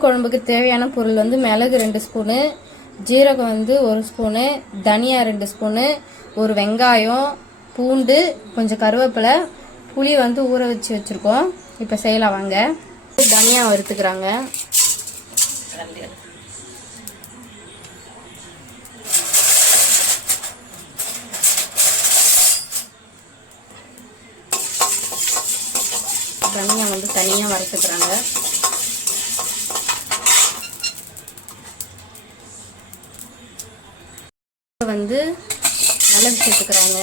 குழம்புக்கு தேவையான பொருள் வந்து மிளகு 2 ஸ்பூனு, ஜீரகம் வந்து 1 ஸ்பூனு, தனியா 2 ஸ்பூனு, ஒரு வெங்காயம், பூண்டு, கொஞ்சம் கருவேப்பிலை, புளி வந்து ஊற வச்சு வச்சுருக்கோம். இப்போ செய்யலாம் வாங்க. தனியா வறுத்துக்கிறாங்க. தனியா வந்து தனியாக வறுத்துக்கிறாங்க. வந்து மிளகு சேர்த்துக்கிறாங்க.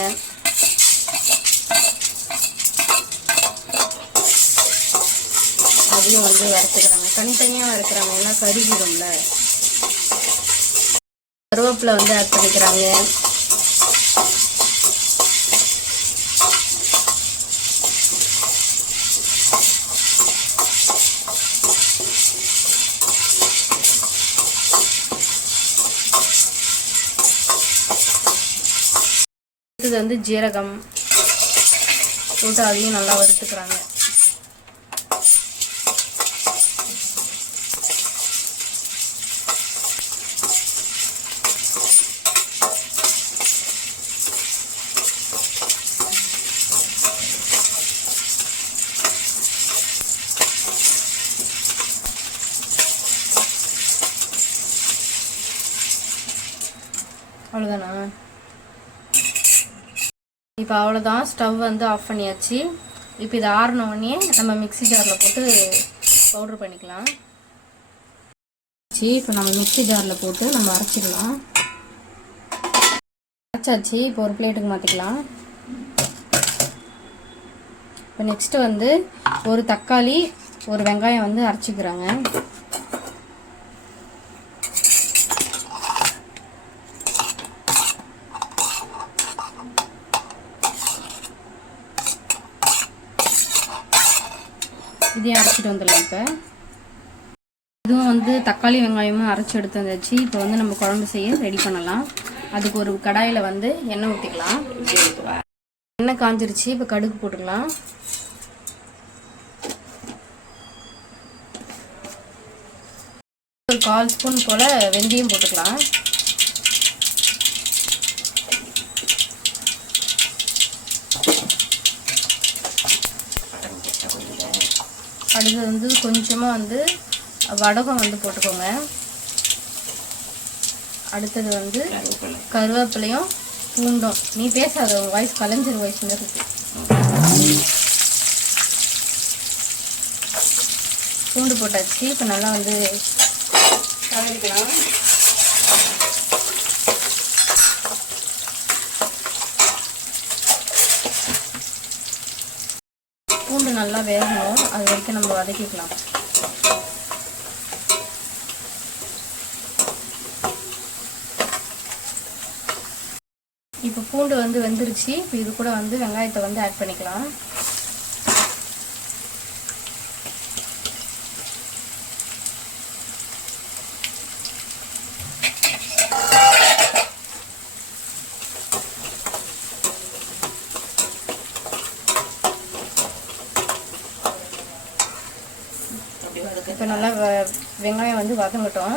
அதையும் வந்து வறுத்துக்கிறாங்க. தனித்தனியாக வறுக்கிறாங்க, ஏன்னா கருகிடும்ல. கருவேப்பிலை வந்து ஆட் பண்ணிக்கிறாங்க. இது வந்து ஜீரகம் போட்டு அதையும் நல்லா வறுத்துக்கிறாங்க. அவ்வளோதானா? இப்போ அவ்வளோதான், ஸ்டவ் வந்து ஆஃப் பண்ணியாச்சு. இப்போ இது ஆறினோடனே நம்ம மிக்ஸி ஜாரில் போட்டு பவுட்ரு பண்ணிக்கலாம். இப்போ நம்ம மிக்ஸி ஜாரில் போட்டு நம்ம அரைச்சிக்கலாம். அரைச்சாச்சு. இப்போ ஒரு பிளேட்டுக்கு மாற்றிக்கலாம். இப்போ நெக்ஸ்ட்டு வந்து ஒரு தக்காளி, ஒரு வெங்காயம் வந்து அரைச்சிக்கிறாங்க. இதையும் அரைச்சிட்டு வந்துடலாம். இப்போ இதுவும் வந்து தக்காளி வெங்காயமும் அரைச்சி எடுத்து வந்தாச்சு. இப்போ வந்து நம்ம குழம்பு செய்ய ரெடி பண்ணலாம். அதுக்கு ஒரு கடாயில் வந்து எண்ணெய் ஊற்றிக்கலாம். எண்ணெய் காஞ்சிருச்சு. இப்போ கடுகு போட்டுக்கலாம். ஒரு 1/4 ஸ்பூன் போல் வெந்தயம் போட்டுக்கலாம். அடுத்து வந்து கொஞ்சமாக வந்து வடகம் வந்து போட்டுக்கோங்க. அடுத்தது வந்து கருவேப்பிலையும் பூண்டும். நீ பேசாத, வாய்ஸ் கலைஞ்சிரு வாய்ஸ் இருக்கு. பூண்டு போட்டாச்சு. இப்போ நல்லா வந்து கலரிக்கலாம். பூண்டு நல்லா வேகணும், அது வரைக்கும் நம்ம வதக்கிக்கலாம். இப்போ பூண்டு வந்து வெந்துருச்சு. இப்போ இது கூட வந்து வெங்காயத்தை வந்து ஆட் பண்ணிக்கலாம். இப்போ நல்லா வெங்காயம் வந்து வதங்கட்டும்.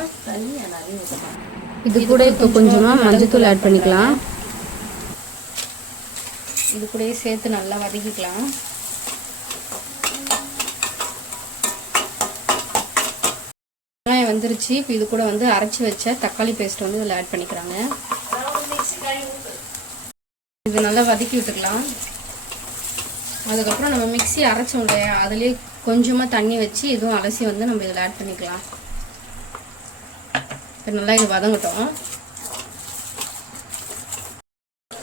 இது கூட இப்போ கொஞ்சமாக மஞ்சத்தூள் ஆட் பண்ணிக்கலாம். இது கூட சேர்த்து நல்லா வதக்கிக்கலாம். வெங்காயம் வந்துருச்சு. இப்போ இது கூட வந்து அரைச்சி வச்ச தக்காளி பேஸ்ட் வந்து இதில் ஆட் பண்ணிக்கிறாங்க. இது நல்லா வதக்கி விட்டுக்கலாம். அதுக்கப்புறம் நம்ம மிக்ஸி அரைச்சோம் இல்லையா, அதுலேயே கொஞ்சமாக தண்ணி வச்சு இதுவும் அலசி வந்து நம்ம இதில் ஆட் பண்ணிக்கலாம். இப்போ நல்லா இது வதங்கட்டும்.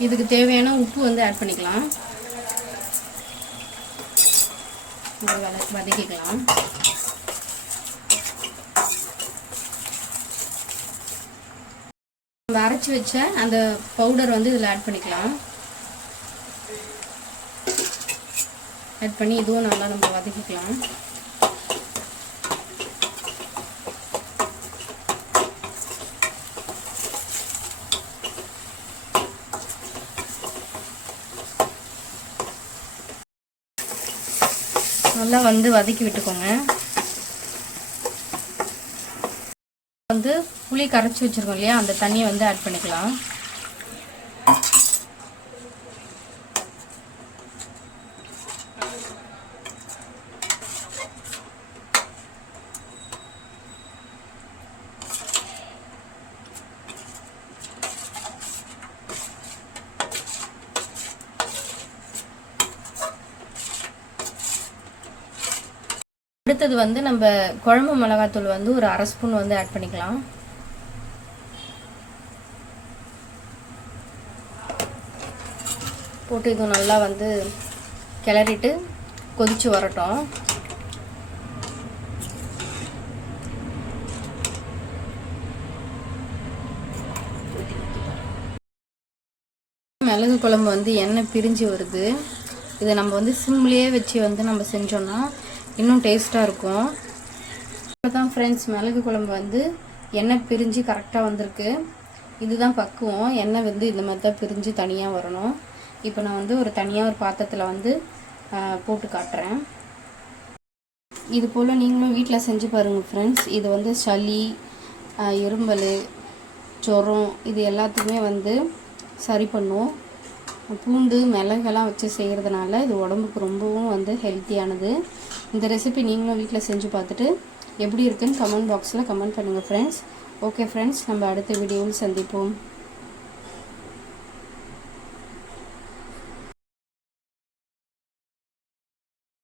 இதுக்கு தேவையான உப்பு வந்து ஆட் பண்ணிக்கலாம். வதக்கிக்கலாம். நம்ம அரைச்சி வச்ச அந்த பவுடர் வந்து இதில் ஆட் பண்ணிக்கலாம். ஆட் பண்ணி இதுவும் நல்லா நம்ம வதக்கிக்கலாம். நல்லா வந்து வதக்கி விட்டுக்கோங்க. வந்து புளி கரைச்சி வச்சுருக்கோம் இல்லையா, அந்த தண்ணியை வந்து ஆட் பண்ணிக்கலாம். அடுத்தது வந்து நம்ம குழம்பு மிளகாத்தூள் வந்து ஒரு 1/2 ஸ்பூன் வந்து ஆட் பண்ணிக்கலாம். போட்டு இது நல்லா வந்து கிளறிட்டு கொதிச்சு வரட்டும். மிளகு குழம்பு வந்து எண்ணெய் பிரிஞ்சு வருது. இதை நம்ம வந்து சிம்லேயே வச்சு வந்து நம்ம செஞ்சோம்னா இன்னும் டேஸ்ட்டாக இருக்கும். அவ்வளோதான் ஃப்ரெண்ட்ஸ், மிளகு குழம்பு வந்து எண்ணெய் பிரிஞ்சு கரெக்டாக வந்திருக்கு. இதுதான் பக்குவம். எண்ணெய் வந்து இந்த மாதிரி தான் பிரிஞ்சு தனியாக வரணும். இப்போ நான் வந்து ஒரு பாத்திரத்தில் வந்து போட்டு காட்டுறேன். இது போல் நீங்களும் வீட்டில் செஞ்சு பாருங்கள் ஃப்ரெண்ட்ஸ். இது வந்து சளி, இரும்பல், ஜுரம் இது எல்லாத்துக்குமே வந்து சரி பண்ணும். பூண்டு மிளகெல்லாம் வச்சு செய்கிறதுனால இது உடம்புக்கு ரொம்பவும் வந்து ஹெல்த்தியானது. இந்த ரெசிபி நீங்களும் வீட்டில் செஞ்சு பார்த்துட்டு எப்படி இருக்குன்னு கமெண்ட் பாக்ஸில் கமெண்ட் பண்ணுங்கள் ஃப்ரெண்ட்ஸ். ஓகே ஃப்ரெண்ட்ஸ், நம்ம அடுத்த வீடியோவில் சந்திப்போம்.